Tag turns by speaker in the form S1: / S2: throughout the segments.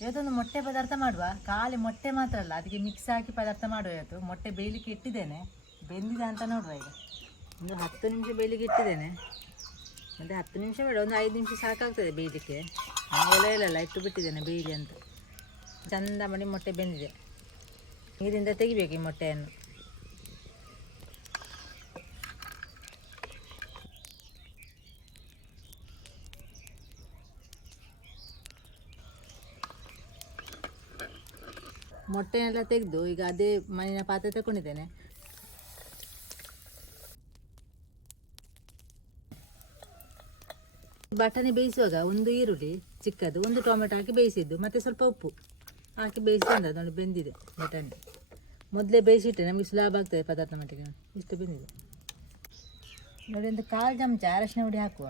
S1: ಇವತ್ತೊಂದು ಮೊಟ್ಟೆ ಪದಾರ್ಥ ಮಾಡುವ? ಖಾಲಿ ಮೊಟ್ಟೆ ಮಾತ್ರ ಅಲ್ಲ, ಅದಕ್ಕೆ ಮಿಕ್ಸ್ ಹಾಕಿ ಪದಾರ್ಥ ಮಾಡುವ ಇವತ್ತು ಮೊಟ್ಟೆ ಬೇಯಲಿಕ್ಕೆ ಇಟ್ಟಿದ್ದೇನೆ. ಬೆಂದಿದೆ ಅಂತ ನೋಡುವ ಈಗ. ಒಂದು ಹತ್ತು ನಿಮಿಷ ಬೇಯಲಿಕ್ಕೆ ಇಟ್ಟಿದ್ದೇನೆ. ಮತ್ತು ಹತ್ತು ನಿಮಿಷ ಬೇಡ, ಒಂದು ಐದು ನಿಮಿಷ ಸಾಕಾಗ್ತದೆ ಬೇಯಲಿಕ್ಕೆ. ಒಲೆ ಇಲ್ಲಲ್ಲ ಇಟ್ಟು ಬಿಟ್ಟಿದ್ದೇನೆ ಬೇಯಲಿ ಅಂತ. ಚಂದ ಮಾಡಿ ಮೊಟ್ಟೆ ಬೆಂದಿದೆ. ನೀರಿಂದ ತೆಗಿಬೇಕು ಈ ಮೊಟ್ಟೆಯನ್ನು. ಮೊಟ್ಟೆನೆಲ್ಲ ತೆಗೆದು ಈಗ ಅದೇ ಮಣ್ಣಿನ ಪಾತ್ರೆ ತಗೊಂಡಿದ್ದೇನೆ ಬಟಾಣಿ ಬೇಯಿಸುವಾಗ ಒಂದು ಈರುಳ್ಳಿ, ಚಿಕ್ಕದು ಒಂದು ಟೊಮೆಟೊ ಹಾಕಿ ಬೇಯಿಸಿದ್ದು, ಮತ್ತು ಸ್ವಲ್ಪ ಉಪ್ಪು ಹಾಕಿ ಬೇಯಿಸಿ ತಂದ ನೋಡಿ ಬೆಂದಿದೆ ಬಟಾಣಿ. ಮೊದಲೇ ಬೇಯಿಸಿಟ್ಟೆ, ನಮಗೆ ಸುಲಭ ಆಗ್ತದೆ ಪದಾರ್ಥ ಮಟ್ಟಿಗೆ. ಇಷ್ಟು ಬೆಂದಿದೆ. ನೋಡಿ, ಒಂದು ಕಾಲು ಚಮಚ ಅರಶಿನ ಹುಡಿ ಹಾಕುವ.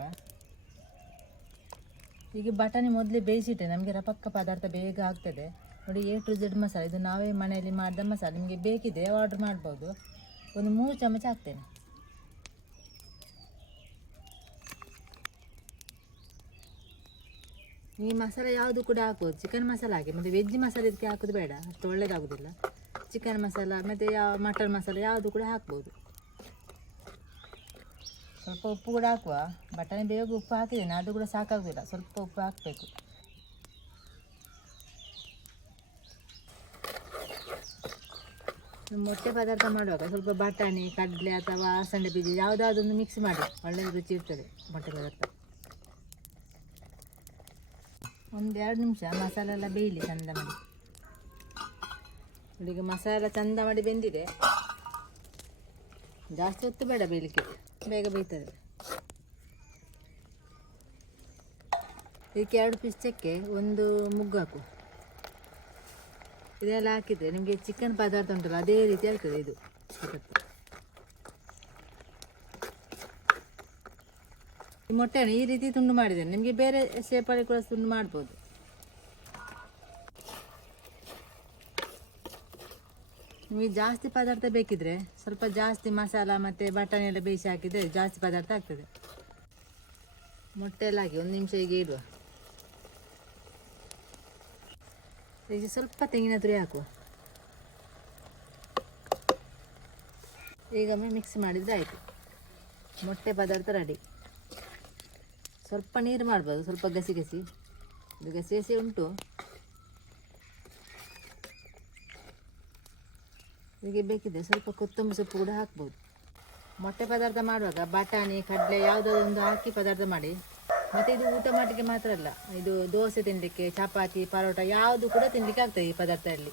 S1: ಈಗ ಬಟಾಣಿ ಮೊದಲೇ ಬೇಯಿಸಿಟ್ಟೆ, ನಮಗೆ ರಪಕ್ಕ ಪದಾರ್ಥ ಬೇಗ ಆಗ್ತದೆ. ನೋಡಿ ಎ ಟು ಝೆಡ್ ಮಸಾಲೆ, ಇದು ನಾವೇ ಮನೆಯಲ್ಲಿ ಮಾಡಿದ ಮಸಾಲೆ. ನಿಮಗೆ ಬೇಕಿದೆ ಆರ್ಡ್ರ್ ಮಾಡ್ಬೋದು. ಒಂದು ಮೂರು ಚಮಚ ಹಾಕ್ತೇನೆ. ಈ ಮಸಾಲೆ ಯಾವುದು ಕೂಡ ಹಾಕ್ಬೋದು. ಚಿಕನ್ ಮಸಾಲೆ ಹಾಕಿ ಮತ್ತು ವೆಜ್ ಮಸಾಲೆ ಇದಕ್ಕೆ ಹಾಕೋದು ಬೇಡ. ಅಷ್ಟು ಒಳ್ಳೆಯದಾಗೋದಿಲ್ಲ ಚಿಕನ್ ಮಸಾಲ, ಮತ್ತು ಯಾವ ಮಟನ್ ಮಸಾಲೆ ಯಾವುದು ಕೂಡ ಹಾಕ್ಬೋದು. ಸ್ವಲ್ಪ ಉಪ್ಪು ಕೂಡ ಹಾಕುವ. ಬಟಾಣಿ ಬೇಗ ಉಪ್ಪು ಹಾಕಿದ್ದೇನೆ. ಅದು ಕೂಡ ಸಾಕಾಗೋದಿಲ್ಲ. ಸ್ವಲ್ಪ ಉಪ್ಪು ಹಾಕಬೇಕು. ಮೊಟ್ಟೆ ಪದಾರ್ಥ ಮಾಡುವಾಗ ಸ್ವಲ್ಪ ಬಟಾಣಿ, ಕಡಲೆ ಅಥವಾ ಅಲಸಂಡೆ ಬೀಜ ಯಾವುದಾದ್ರೊಂದು ಮಿಕ್ಸ್ ಮಾಡಿ. ಒಳ್ಳೆ ರುಚಿ ಇರ್ತದೆ ಮೊಟ್ಟೆ ಪದಾರ್ಥ. ಒಂದು ಎರಡು ನಿಮಿಷ ಮಸಾಲೆ ಎಲ್ಲ ಬೇಯಲಿ, ಚಂದ ಮಾಡಿ. ಈಗ ಮಸಾಲೆ ಚಂದ ಮಾಡಿ ಬೆಂದಿದೆ. ಜಾಸ್ತಿ ಹೊತ್ತು ಬೇಡ ಬೇಯಲಿಕ್ಕೆ, ಬೇಗ ಬೇಯ್ತದೆ. ಇದಕ್ಕೆ ಎರಡು ಪೀಸ್ ಚಕ್ಕೆ ಒಂದು ಮುಗ್ಗಾಕು ಇದೆಲ್ಲ ಹಾಕಿದರೆ ನಿಮಗೆ ಚಿಕನ್ ಪದಾರ್ಥ ಉಂಟಲ್ಲ, ಅದೇ ರೀತಿ ಆಗ್ತದೆ ಇದು. ಈ ಮೊಟ್ಟೆಯನ್ನು ಈ ರೀತಿ ತುಂಡು ಮಾಡಿದ್ದೇನೆ. ನಿಮಗೆ ಬೇರೆ ಶೇಪಲ್ಲಿ ಕೂಡ ತುಂಡು ಮಾಡ್ಬೋದು. ನಿಮಗೆ ಜಾಸ್ತಿ ಪದಾರ್ಥ ಬೇಕಿದ್ರೆ ಸ್ವಲ್ಪ ಜಾಸ್ತಿ ಮಸಾಲ ಮತ್ತು ಬಟಾಣಿ ಎಲ್ಲ ಬೇಯಿಸಿ ಹಾಕಿದರೆ ಜಾಸ್ತಿ ಪದಾರ್ಥ ಆಗ್ತದೆ. ಮೊಟ್ಟೆ ಎಲ್ಲ ಹಾಕಿ ಒಂದು ನಿಮಿಷ ಹೀಗೆ ಇಡುವ. ಈಗ ಸ್ವಲ್ಪ ತೆಂಗಿನ ತುರಿ ಹಾಕುವ ಈಗ ಮಿಕ್ಸ್ ಮಾಡಿದರೆ ಆಯಿತು. ಮೊಟ್ಟೆ ಪದಾರ್ಥ ರೆಡಿ ಸ್ವಲ್ಪ ನೀರು ಮಾಡ್ಬೋದು, ಸ್ವಲ್ಪ ಗಸಿ ಗಸಿ. ಇದು ಗಸಿ ಗಸಿ ಉಂಟು. ಹೀಗೆ ಬೇಕಿದೆ ಸ್ವಲ್ಪ ಕೊತ್ತಂಬರಿ ಸೊಪ್ಪು ಕೂಡ ಹಾಕ್ಬೋದು. ಮೊಟ್ಟೆ ಪದಾರ್ಥ ಮಾಡುವಾಗ ಬಟಾಣಿ, ಕಡಲೆ ಯಾವುದಾದ್ರೊಂದು ಹಾಕಿ ಪದಾರ್ಥ ಮಾಡಿ. ಮತ್ತು ಇದು ಊಟ ಮಾಡಲಿಕ್ಕೆ ಮಾತ್ರ ಅಲ್ಲ, ಇದು ದೋಸೆ ತಿನ್ನಲಿಕ್ಕೆ ಚಪಾತಿ, ಪರೋಟ ಯಾವುದು ಕೂಡ ತಿನ್ನಲಿಕ್ಕೆ ಆಗ್ತದೆ ಈ ಪದಾರ್ಥ ಅಲ್ಲಿ